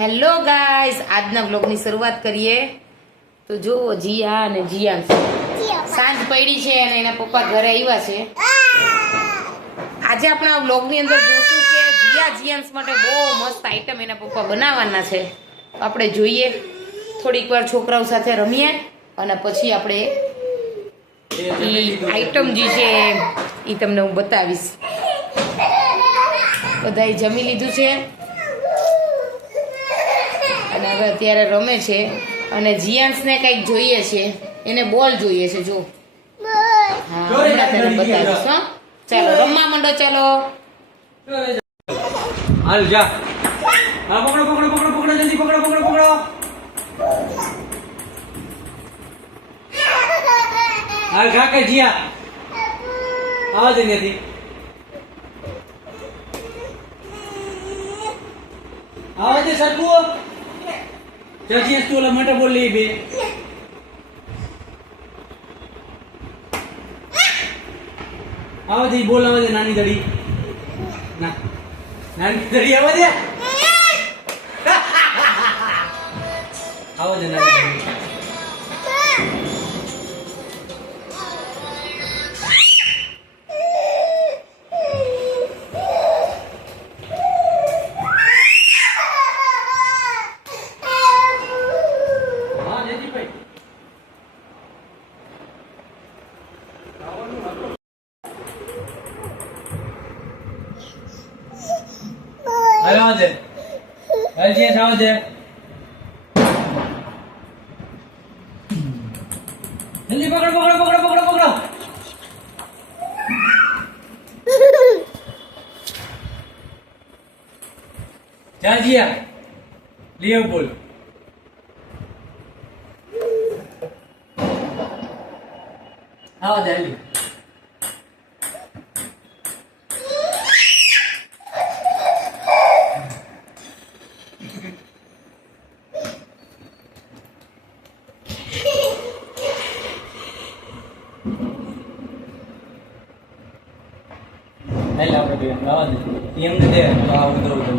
Hello guys, આજના વ્લોગની શરૂઆત કરીએ. તો જુઓ, જીયા અને જીયાન સાંજ પડી છે અને એના પપ્પા ઘરે આવ્યા છે. આજે આપણે આ વ્લોગની અંદર જોશું કે જીયાન્સ માટે બહુ મસ્ત આઈટમ એના પપ્પા બનાવવાના છે. આપણે જોઈએ, થોડીક વાર છોકરાઓ સાથે રમીએ અને પછી આપણે આઈટમ જે છે એ તમને હું બતાવીશ. બધાએ જમી લીધું છે અને હવે અત્યારે રમે છે. અને જીયાન્સને કંઈક જોઈએ છે, એને બોલ જોઈએ છે. જો હા, હમણાં તને બતાવીશ. હા, ચાલો રમવા માંડો. ચાલો હાલ જા. હા, પકડો પકડો પકડો પકડો, જલ્દી પકડો પકડો પકડો. હાલ ઘા કે જીયા આવા જ નથી. આવા દે સરખું. જલ્દી તું ઓલા મોટા બોલ લઈ બે. આવા દે બોલ, આવા દે નાની દડી. ના નાની દડી આવા દે. આવા દે નાની દડી. આવા દે. હલજી આવા દે. જલ્દી પકડો પકડો પકડો પકડો પકડો. જા જીયા લીવ બોલ. આવા દે હલી. હેલા આપણે બે આવા દે. એમને દે તો આ ઉતરો ઉતરો.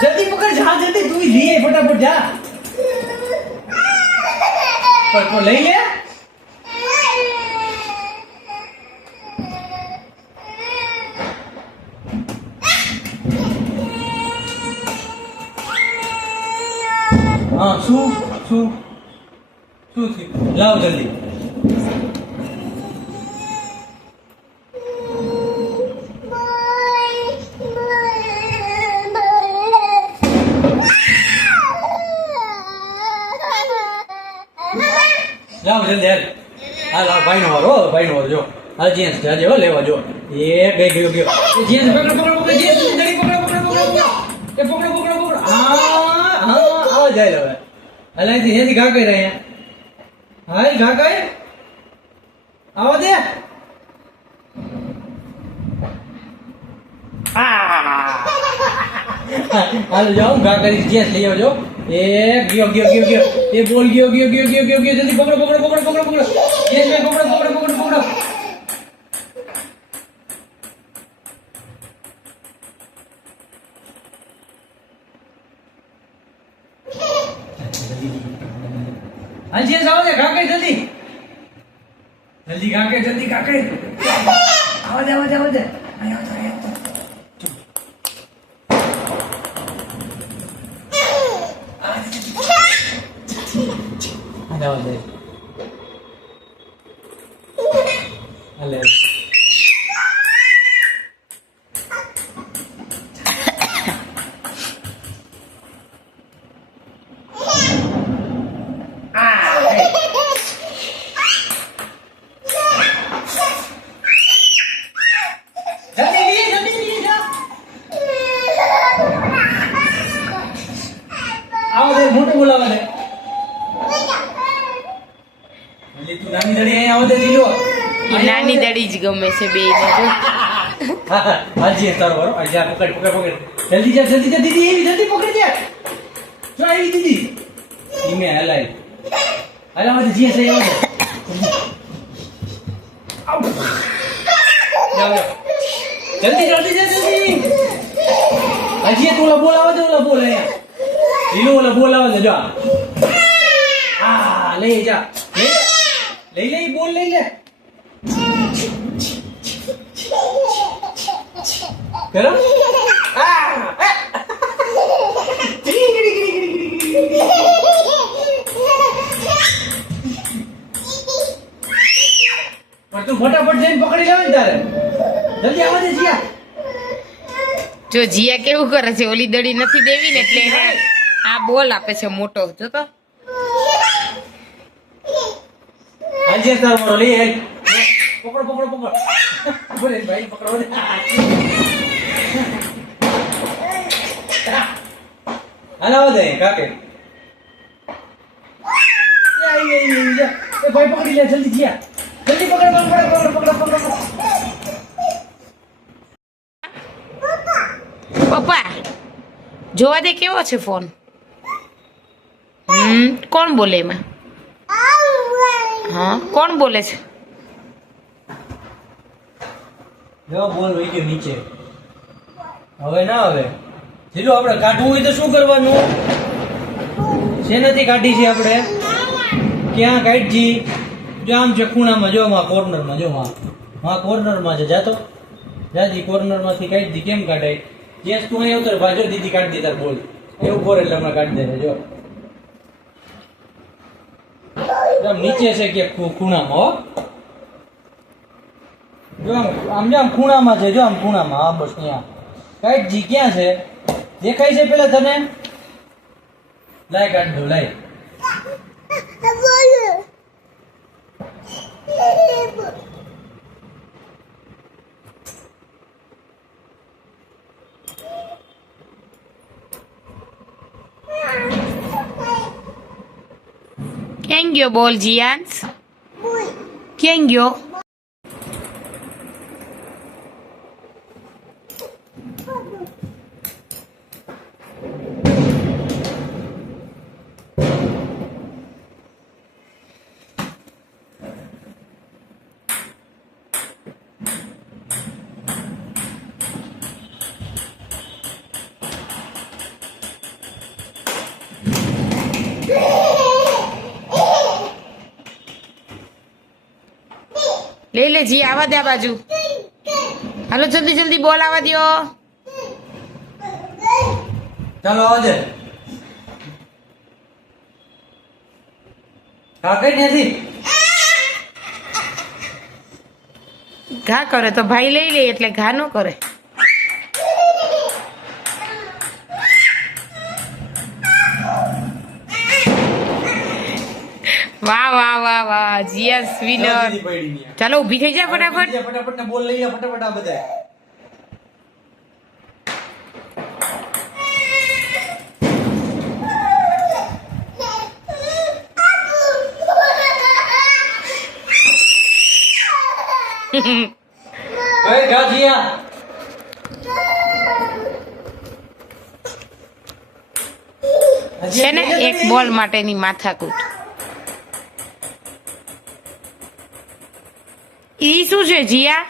જલ્દી પકડ. જા જલ્દી, તું લઈ ફટાફટ જા. પણ લઈ લે. હા, શું શું શું થયું? લાવ જલ્દી. લાવ જલ્દી હાલ. હાલ હાલ, ભાઈ નો વારો, ભાઈ નો વારો. જો હાલ જેન્સ જાજે હો લેવા. જો એ ગઈ ગયો. જેન્સ પકડો પકડો પકડો. જેન્સ જલ્દી પકડો પકડો પકડો પકડો. એ પકડો પકડો પકડો. હા હા, આવો જાય હવે. હાલ અહીંથી અહીંથી ઘા કરી રહ્યા. હાલ ઘા કરી આવો દે. હાલ જાઓ, ઘા કરી જેન્સ લઈ આવજો. એ ગયો ગયો ગયો ગયો. એ બોલ ગયો ગયો ગયો ગયો ગયો ગયો. જલ્દી પકડો પકડો પકડો પકડો પકડો. જેન્સ પકડો પકડો પકડો પકડો. हाँ जी आओ दे घा के जल्दी जल्दी घा के जल्दी घा के आवाज आवाज आवाज आया आवाज अले મોટું બોલાવા દે. તું નાની દડી અહીં આવો દે. લીલો નાની દડી જ ગમે છે બે ને. જો હાજી તારો વારો. આજે પકડ પકડ પકડ. જલ્દી જા દીદી. એવી જલ્દી પકડી દે. જો આવી દીદી. ધીમે હલાય હલાવા દે જીએ સહી આવે જાઓ જલ્દી જલ્દી જલ્દી હજી તું બોલાવા દે ઓલા બોલ અહીંયા લીલો ઓલા બોલાવા દે જા આ લઈ જા લઈ લે બોલ લઈ લે ગરમ પણ તું ફટાફટ જઈને પકડી લાવે ને તારે જલ્દી આવવા દે જીયા જો જીયા કેવું કરે છે ઓલી દડી નથી દેવી ને એટલે એને આ બોલ આપે છે મોટો જો તો હાજી તાર મોટો લઈ આય પકડો પકડો પકડો બોલે ભાઈ પકડો દે હલાવો દે કાકે ભાઈ પકડી લે જલ્દી જીયા જલ્દી પકડ પકડ પપ્પા જોવા દે કેવો છે ફોન કોણ બોલે એમાં હા કોણ બોલે છે જો બોલ વઈ ગયો નીચે હવે ના આવે જીલો આપણે કાઢવું હોય તો શું કરવાનું શેનાથી કાઢી છે આપણે ક્યાં કાઢજી જો આમ છે ખૂણામાં જો માં કોર્નરમાં જો માં કોર્નરમાં છે જાતો જાજી કોર્નરમાંથી કાઢી દી કેમ કાઢાય જેસ તું અહીં ઉતર ભાજો દીદી કાઢી દીધા બોલ એવું બોલ એટલે હમણાં કાઢી દે જો આમ નીચે છે કે ખૂણામાં હો જો આમ જો આમ ખૂણામાં છે જો આમ ખૂણામાં હા બસ ત્યાં કાઢ જી ક્યાં છે દેખાય છે પેલા તને લાય કાઢ દો લાય ક્યાં ગયો બોલ જીયાન્સ ક્યાં ગયો ले ले जी आवा दे आ बाजू हेलो जल्दी जल्दी बोल आवा दियो ચાલો આવજે કાકે નથી ઘા કરે તો ભાઈ લઈ લે એટલે ઘા નો કરે વાહ વાહ વાહ વાહ જીયા વિનર ચાલો ઊભી થઈ જા ફટાફટ ફટાફટ ને બોલ લઈ લે ફટાફટ આ બધા કઈ ગાજીયા છે ને એક બોલ માટેની માથાકૂટ ઈ શું છે જીયા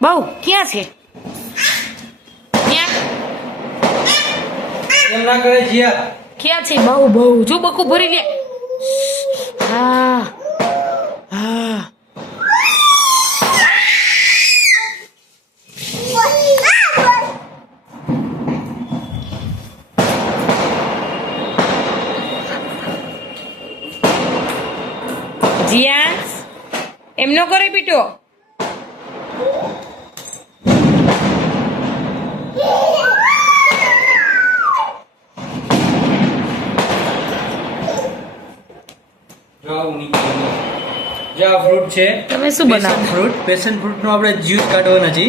બહુ ક્યાં છે ક્યાં એમ ના કરે જીયા ક્યાં છે બહુ બહુ જો બકુ ભરી લે હા હા જીયાન્સ એમ નો કરે બીટો જા ફ્રૂટ છે તમે શું બનાવો ફ્રૂટ પેશન ફ્રૂટ નો આપણે જ્યુસ કાઢવાના છે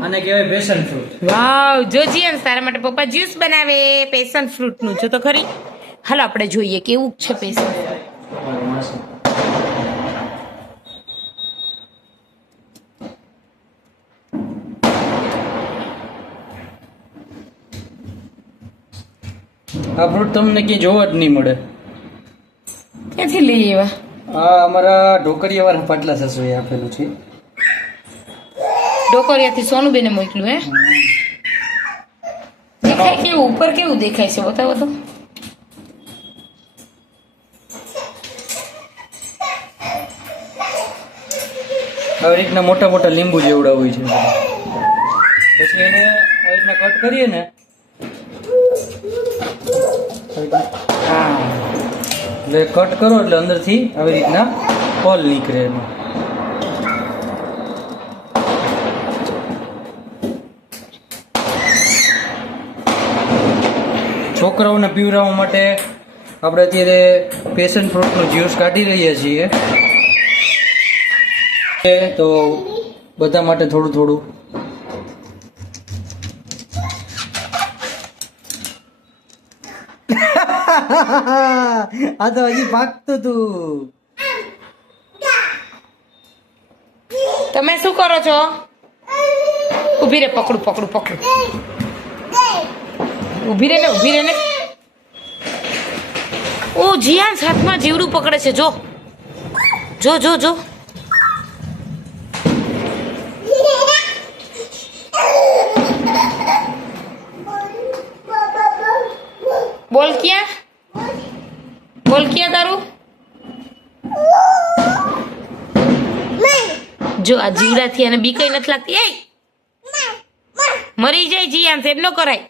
આને કહેવાય પેશન ફ્રૂટ વાવ જો જીયાન્સ તારા માટે પપ્પા જ્યુસ બનાવે પેશન ફ્રૂટ નું જો તો ખરી હાલો આપણે જોઈએ કેવું છે પેશન આ ફ્રૂટ તમને ક્યાંય જોવા જ નહીં મળે. ક્યાંથી લઈ આવ્યા? આ અમારા ઢોકરિયાવાળા પાટલા સાસુએ આપેલું છે. ડોકરિયાથી સોનુબેને મોકલ્યું હે. દેખાય કેવું, ઉપર કેવું દેખાય છે બતાવો તો. આવી રીતના મોટા મોટા લીંબુ જેવડા હોય છે. પછી એને આવી રીતના કટ કરીએ ને એટલે કટ કરો એટલે અંદરથી આવી રીતના ફળ નીકળે એમાં. છોકરાઓને પીવડાવવા માટે આપણે અત્યારે પેશન ફ્રૂટનું જ્યુસ કાઢી રહ્યા છીએ. તો બધા માટે થોડું થોડું. આ તો હજી પાકતું તું. તમે શું કરો છો? ઉભી રે, પકડું પકડું પકડું. ઉભી રે ને. ઓ જીયાન હાથમાં જીવડું પકડે છે. જો જો જો જો. બોલ ક્યાં તારું? જો આ જીવડાથી અને બી કઈ નથી લાગતી. એ મરી જાય જીયાન, એમ ન કરાય.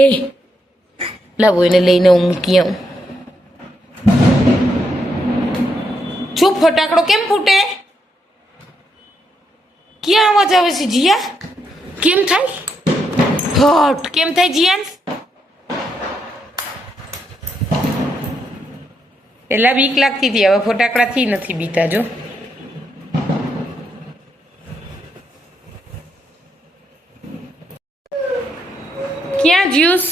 એ લાવો એને લઈને હું મૂકી આવું. ચૂપ, ફટાકડો કેમ ફૂટે? ક્યાં અવાજ આવે છે જીયા? કેમ થાય? હટ કેમ થાય જીયાન? પેલા બીક લાગતી હતી, હવે ફટાકડાથી નથી બીતા. જો ક્યાં જ્યુસ?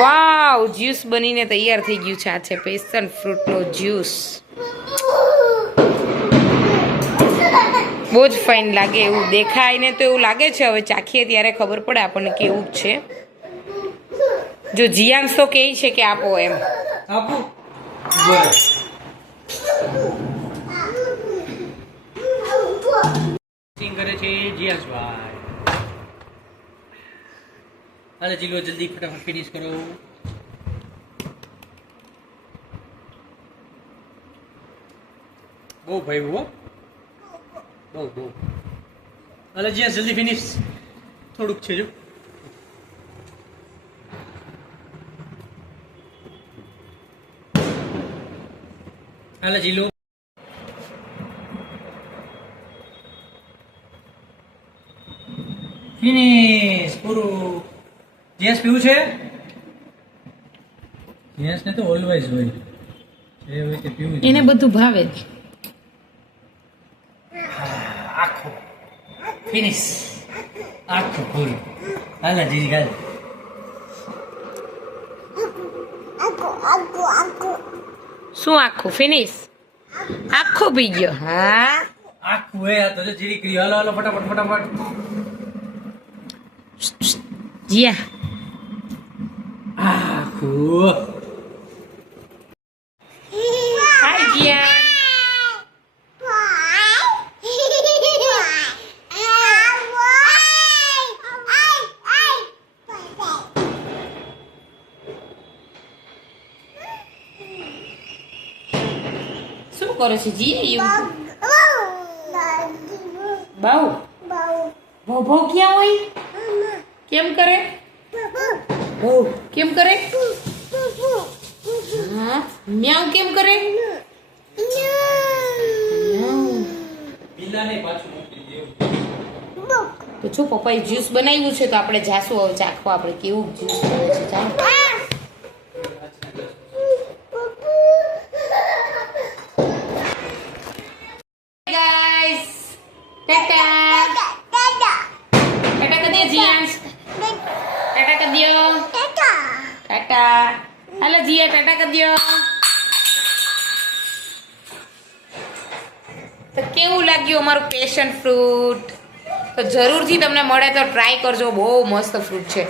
વાવ, જ્યુસ બનીને તૈયાર થઈ ગયું છે. આ છે પેશન ફ્રૂટનો જ્યુસ. બહુ જ ફાઇન લાગે, એવું દેખાય ને તો એવું લાગે છે. હવે ચાખીએ ત્યારે ખબર પડે આપણને કેવું છે. જો જીયાંશ તો કહે છે કે આપો એમ. આપો કરે છે જીયાસભાઈ. હાલે જીલો, જલ્દી ફટાફટ ફિનિશ કરો. બહુ ભાઈ બહુ. હાલે જીયાસ જલ્દી ફિનિશ. થોડુંક છે જો. હાલે જીલો. ફિનિશ, પૂરું. ગેસ પીવું છે? ગેસ ને તો ઓલવેઝ હોય, એ હોય કે પીવું. એને બધું ભાવે જ. આખો ફિનિશ, આખો પૂરું. હાલે જીજી ગાલ. શું આખું ફિનિશ? આખું પી ગયો? હા આખું હે. આ તો જો જીરી કરી. હાલો હાલો ફટાફટ. જીયા આખું. હાય જીયા. શું કરે છે જીયા? બાઉ ભો ક્યાં હોય? કેમ કરે? કેમ કરે? હા, મ્યાઉ કેમ કરે? બિલાને પાછું મોકલી દેવું. તો જો પપ્પાએ જ્યુસ બનાવ્યું છે તો આપણે જાશું હવે ચાખવા આપણે કેવું જ્યુસ બને છે. ચાલો ગાઈસ, ટાટા ટાટા કરી દે જીયાંશ. ટાટા કરી દો. ટાટા. હાલો જીયા, ટાટા કરી દો. તો કેવું લાગ્યું અમારું પેશન ફ્રૂટ? તો જરૂરથી તમને મળે તો ટ્રાય કરજો, બહુ મસ્ત ફ્રૂટ છે.